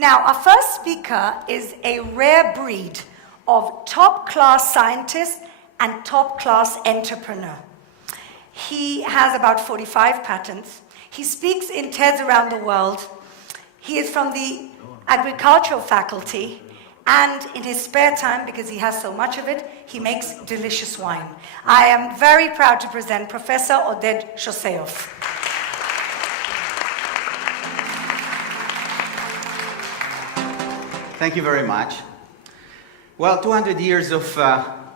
Now, our first speaker is a rare breed of top-class scientist and top-class entrepreneur. He has about 45 patents. He speaks in TEDs around the world. He is from the agricultural faculty, and in his spare time, because he has so much of it, he makes delicious wine. I am very proud to present Professor Oded Shoseyov. Thank you very much. Well, 200 years of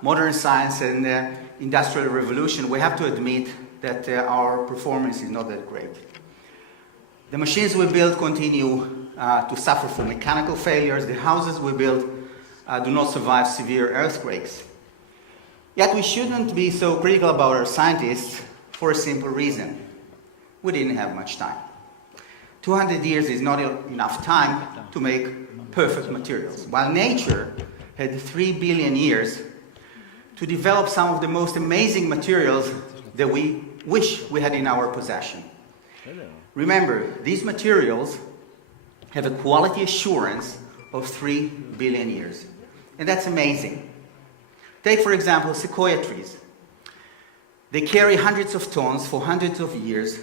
modern science and industrial revolution, we have to admit that our performance is not that great. The machines we build continue to suffer from mechanical failures. The houses we build do not survive severe earthquakes. Yet we shouldn't be so critical about our scientists for a simple reason. We didn't have much time. 200 years is not enough time to make perfect materials, while nature had 3 billion years to develop some of the most amazing materials that we wish we had in our possession. Remember, these materials have a quality assurance of 3 billion years. And that's amazing. Take, for example, sequoia trees. They carry hundreds of tons for hundreds of years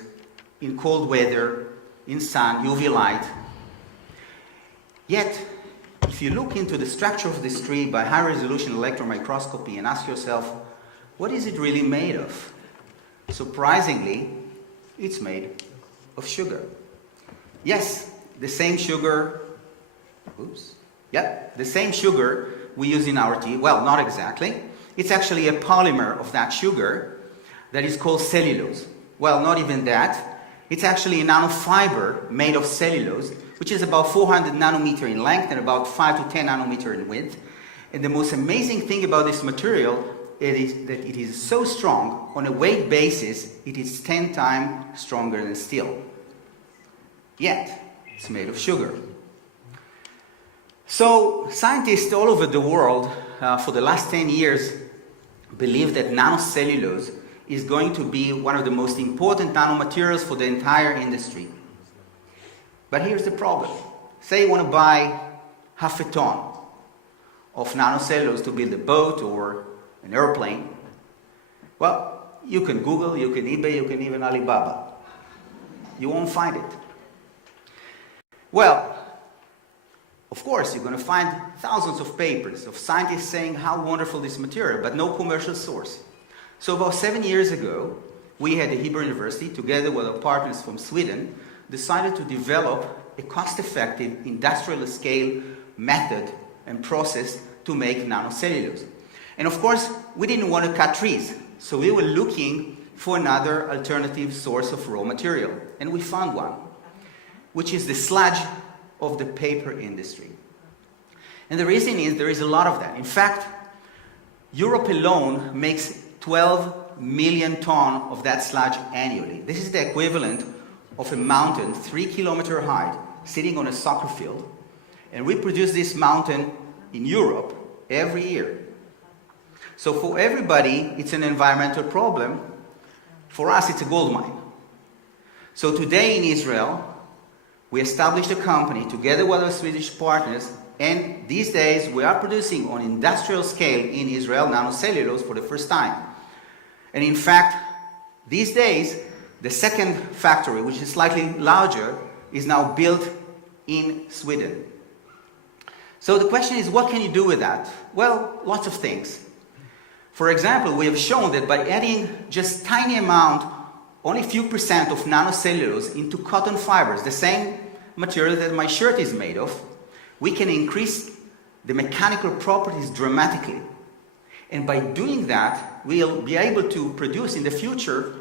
in cold weather, in sun, UV light. Yet, if you look into the structure of this tree by high-resolution electron microscopy and ask yourself, what is it really made of? Surprisingly, it's made of sugar. Yes, the same sugar, the same sugar we use in our tea. Well, not exactly. It's actually a polymer of that sugar that is called cellulose. Well, not even that. It's actually a nanofiber made of cellulose, which is about 400 nanometer in length and about 5 to 10 nanometer in width. And the most amazing thing about this material is that it is so strong. On a weight basis, it is 10 times stronger than steel. Yet, it's made of sugar. So, scientists all over the world for the last 10 years believe that nanocellulose is going to be one of the most important nanomaterials for the entire industry. But here's the problem. Say you want to buy half a ton of nanocellulose to build a boat or an airplane. Well, you can Google, you can eBay, you can even Alibaba. You won't find it. Well, of course, you're going to find thousands of papers of scientists saying how wonderful this material, but no commercial source. So about 7 years ago, we at the Hebrew University, together with our partners from Sweden, decided to develop a cost-effective industrial scale method and process to make nanocellulose. And of course, we didn't want to cut trees, so we were looking for another alternative source of raw material. And we found one, which is the sludge of the paper industry. And the reason is there is a lot of that. In fact, Europe alone makes 12 million tons of that sludge annually. This is the equivalent of a mountain 3 kilometers high sitting on a soccer field. And we produce this mountain in Europe every year. So for everybody, it's an environmental problem. For us, it's a gold mine. So today in Israel, we established a company together with our Swedish partners, and these days we are producing on industrial scale in Israel nanocellulose for the first time. And in fact, these days, the second factory, which is slightly larger, is now built in Sweden. So the question is, what can you do with that? Well, lots of things. For example, we have shown that by adding just tiny amount, only a few percent of nanocellulose into cotton fibers, the same material that my shirt is made of, we can increase the mechanical properties dramatically. And by doing that, we'll be able to produce in the future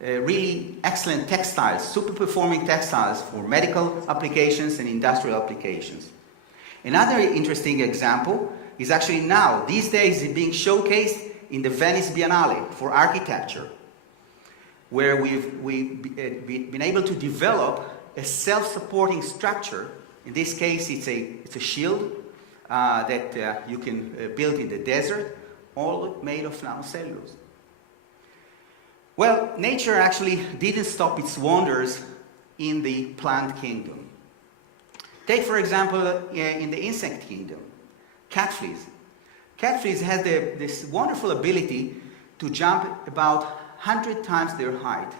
really excellent textiles, super performing textiles for medical applications and industrial applications. Another interesting example is actually now, these days, being showcased in the Venice Biennale for architecture, where we've been able to develop a self-supporting structure. In this case, it's a shield that you can build in the desert, all made of nanocellulose. Well, nature actually didn't stop its wonders in the plant kingdom. Take, for example, in the insect kingdom, cat fleas. Cat fleas have this wonderful ability to jump about 100 times their height.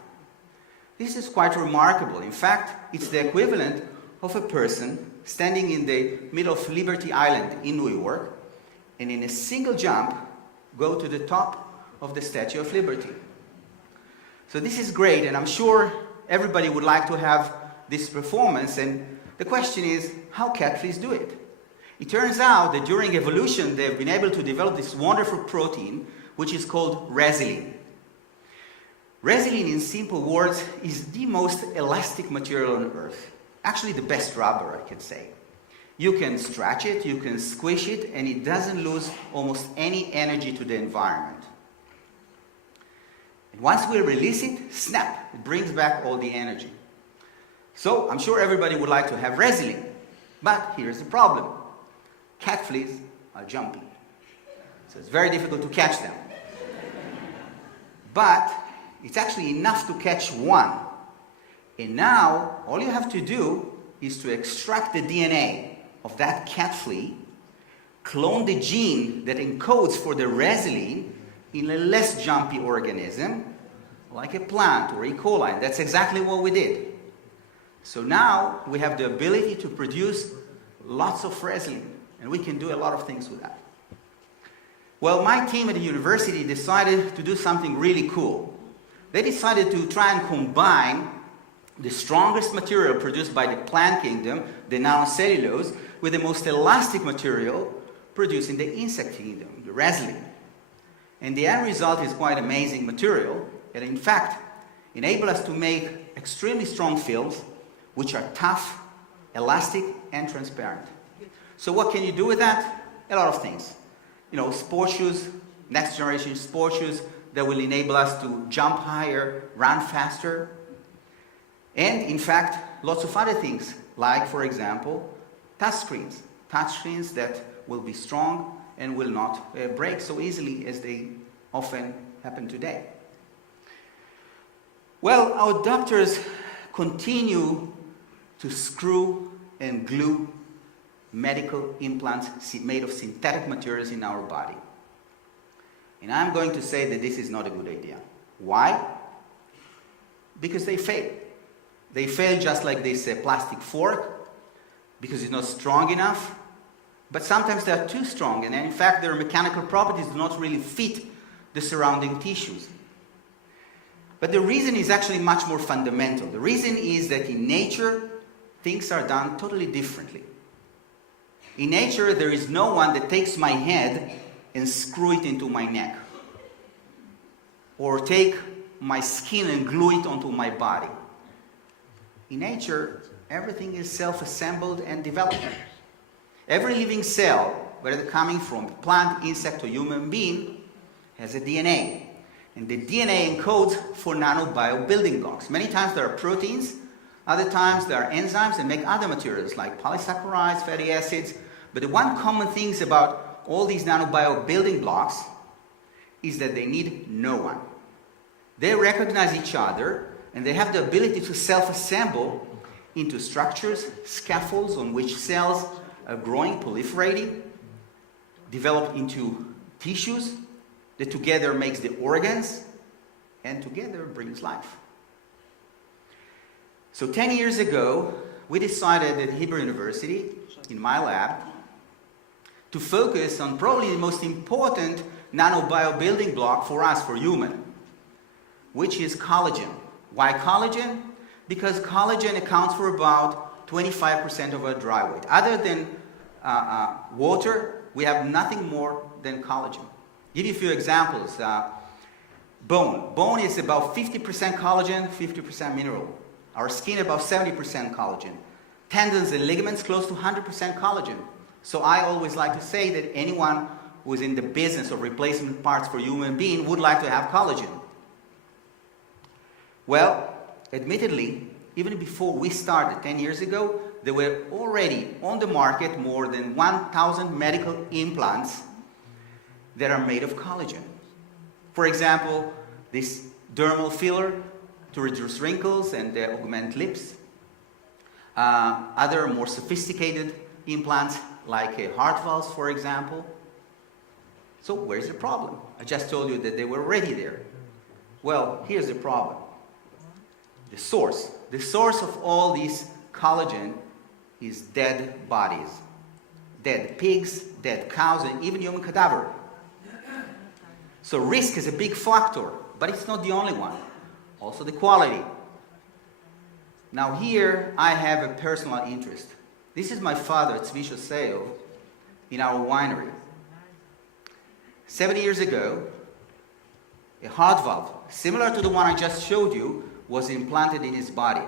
This is quite remarkable. In fact, it's the equivalent of a person standing in the middle of Liberty Island in New York and in a single jump go to the top of the Statue of Liberty. So this is great, and I'm sure everybody would like to have this performance, and the question is, how cat fleas do it? It turns out that during evolution they've been able to develop this wonderful protein which is called resilin. Resilin, in simple words, is the most elastic material on Earth. Actually the best rubber, I can say. You can stretch it, you can squish it, and it doesn't lose almost any energy to the environment. And once we release it, snap, it brings back all the energy. So I'm sure everybody would like to have resilin, but here's the problem. Cat fleas are jumpy, so it's very difficult to catch them. But it's actually enough to catch one. And now, all you have to do is to extract the DNA of that cat flea, clone the gene that encodes for the resilin in a less jumpy organism, like a plant or E. coli. That's exactly what we did. So now we have the ability to produce lots of resilin, and we can do a lot of things with that. Well, my team at the university decided to do something really cool. They decided to try and combine the strongest material produced by the plant kingdom, the nanocellulose, with the most elastic material produced in the insect kingdom, the resilin. And the end result is quite amazing material, and in fact, enable us to make extremely strong films, which are tough, elastic, and transparent. So what can you do with that? A lot of things. You know, sport shoes, next generation sport shoes that will enable us to jump higher, run faster. And in fact, lots of other things, like, for example, touchscreens. Touchscreens that will be strong and will not break so easily as they often happen today. Well, our doctors continue to screw and glue medical implants made of synthetic materials in our body. And I'm going to say that this is not a good idea. Why? Because they fail. They fail just like this plastic fork, because it's not strong enough, but sometimes they are too strong, and in fact their mechanical properties do not really fit the surrounding tissues. But the reason is actually much more fundamental. The reason is that in nature, things are done totally differently. In nature, there is no one that takes my head and screw it into my neck, or take my skin and glue it onto my body. In nature, everything is self-assembled and developed. Every living cell, whether they're coming from plant, insect, or human being, has a DNA. And the DNA encodes for nanobio building blocks. Many times there are proteins, other times there are enzymes that make other materials like polysaccharides, fatty acids. But the one common thing about all these nanobio building blocks is that they need no one. They recognize each other, and they have the ability to self-assemble into structures, scaffolds on which cells are growing, proliferating, develop into tissues that together makes the organs, and together brings life. So 10 years ago, we decided at Hebrew University, in my lab, to focus on probably the most important nanobio building block for us, for human, which is collagen. Why collagen? Because collagen accounts for about 25% of our dry weight. Other than water, we have nothing more than collagen. Give you a few examples. Bone. Bone is about 50% collagen, 50% mineral. Our skin about 70% collagen. Tendons and ligaments close to 100% collagen. So I always like to say that anyone who is in the business of replacement parts for human being would like to have collagen. Well, admittedly, even before we started 10 years ago, there were already on the market more than 1,000 medical implants that are made of collagen. For example, this dermal filler to reduce wrinkles and augment lips. Other more sophisticated implants, like heart valves, for example. So where's the problem? I just told you that they were already there. Well, here's the problem. The source. The source of all this collagen is dead bodies. Dead pigs, dead cows, and even human cadaver. So risk is a big factor, but it's not the only one. Also the quality. Now here I have a personal interest. This is my father, Oded Shoseyov, in our winery. 7 years ago, a heart valve, similar to the one I just showed you, was implanted in his body.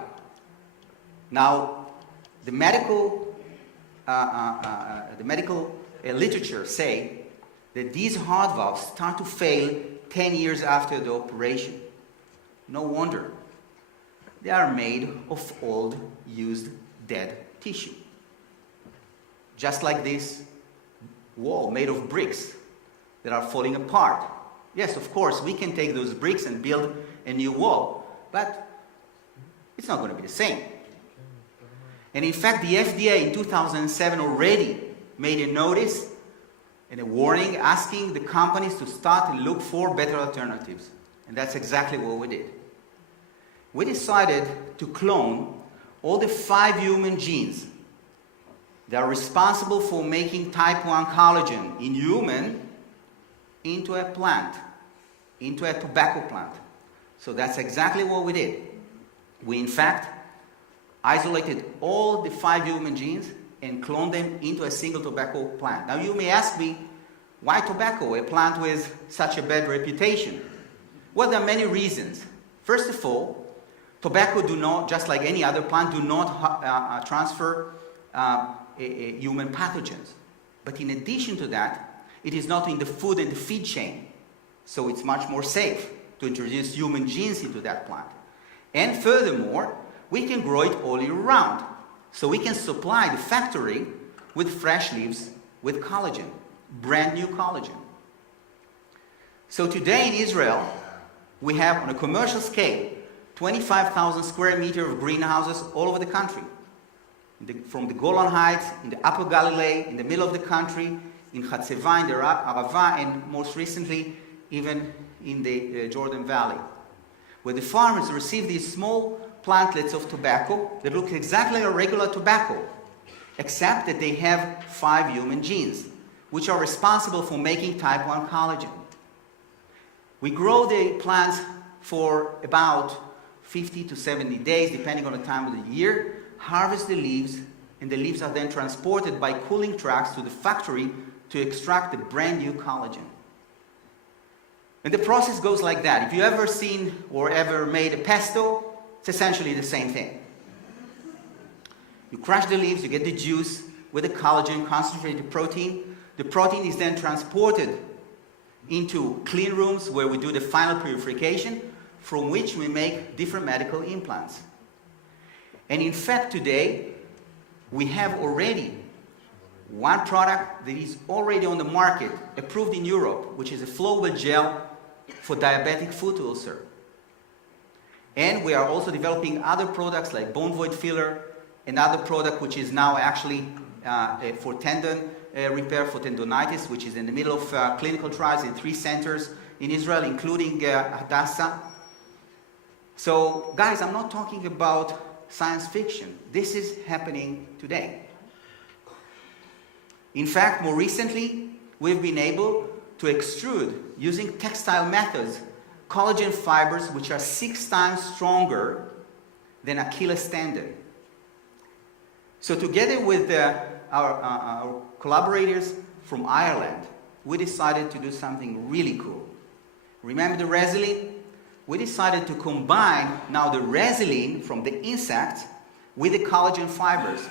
Now, the medical literature say that these heart valves start to fail 10 years after the operation. No wonder. They are made of old, used, dead tissue. Just like this wall made of bricks that are falling apart. Yes, of course, we can take those bricks and build a new wall, but it's not going to be the same. And in fact, the FDA in 2007 already made a notice and a warning asking the companies to start and look for better alternatives. And that's exactly what we did. We decided to clone all the 5 human genes that are responsible for making type 1 collagen in human into a plant, into a tobacco plant. So that's exactly what we did. We, in fact, isolated all the 5 human genes and cloned them into a single tobacco plant. Now you may ask me, why tobacco, a plant with such a bad reputation? Well, there are many reasons. First of all, tobacco do not, just like any other plant, do not transfer human pathogens. But in addition to that, it is not in the food and the feed chain. So it's much more safe to introduce human genes into that plant. And furthermore, we can grow it all year round. So we can supply the factory with fresh leaves with collagen, brand new collagen. So today in Israel, we have on a commercial scale 25,000 square meters of greenhouses all over the country. From the Golan Heights, in the Upper Galilee, in the middle of the country, in Hatzeva, in the Arava, and most recently, even in the Jordan Valley, where the farmers receive these small plantlets of tobacco that look exactly like a regular tobacco, except that they have 5 human genes, which are responsible for making type 1 collagen. We grow the plants for about 50 to 70 days, depending on the time of the year, harvest the leaves, and the leaves are then transported by cooling trucks to the factory to extract the brand new collagen. And the process goes like that. If you ever seen or ever made a pesto, it's essentially the same thing. You crush the leaves, you get the juice with the collagen, concentrated protein. The protein is then transported into clean rooms where we do the final purification, from which we make different medical implants. And in fact, today, we have already one product that is already on the market, approved in Europe, which is a flowable gel for diabetic foot ulcer. And we are also developing other products like bone void filler, another product which is now actually for tendon repair, for tendonitis, which is in the middle of clinical trials in 3 centers in Israel, including Hadassah. So, guys, I'm not talking about science fiction. This is happening today. In fact, more recently, we've been able to extrude, using textile methods, collagen fibers which are 6 times stronger than Achilles tendon. So together with our collaborators from Ireland, we decided to do something really cool. Remember the resin? We decided to combine now the resin from the insect with the collagen fibers.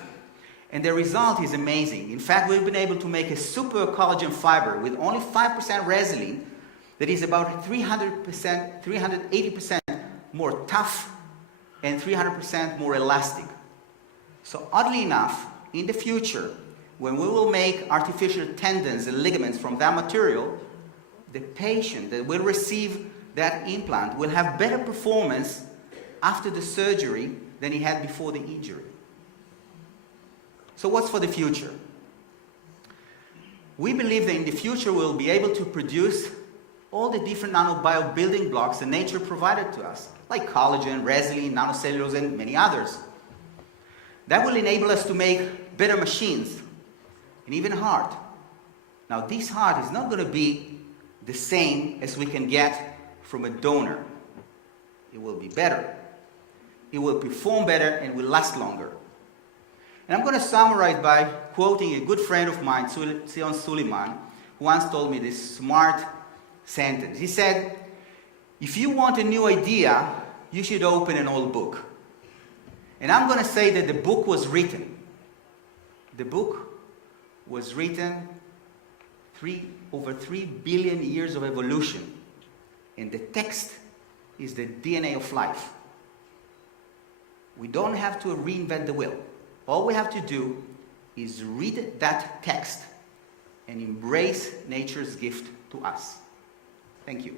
And the result is amazing. In fact, we've been able to make a super collagen fiber with only 5% resin that is about 380% more tough and 300% more elastic. So oddly enough, in the future, when we will make artificial tendons and ligaments from that material, the patient that will receive that implant will have better performance after the surgery than he had before the injury. So what's for the future? We believe that in the future we'll be able to produce all the different nanobio building blocks that nature provided to us, like collagen, resin, nanocellulose, and many others. That will enable us to make better machines, and even heart. Now, this heart is not going to be the same as we can get from a donor. It will be better. It will perform better and will last longer. And I'm going to summarize by quoting a good friend of mine, Zion Suleiman, who once told me this smart sentence. He said, if you want a new idea, you should open an old book. And I'm going to say that the book was written. The book was written over 3 billion years of evolution. And the text is the DNA of life. We don't have to reinvent the wheel. All we have to do is read that text and embrace nature's gift to us. Thank you.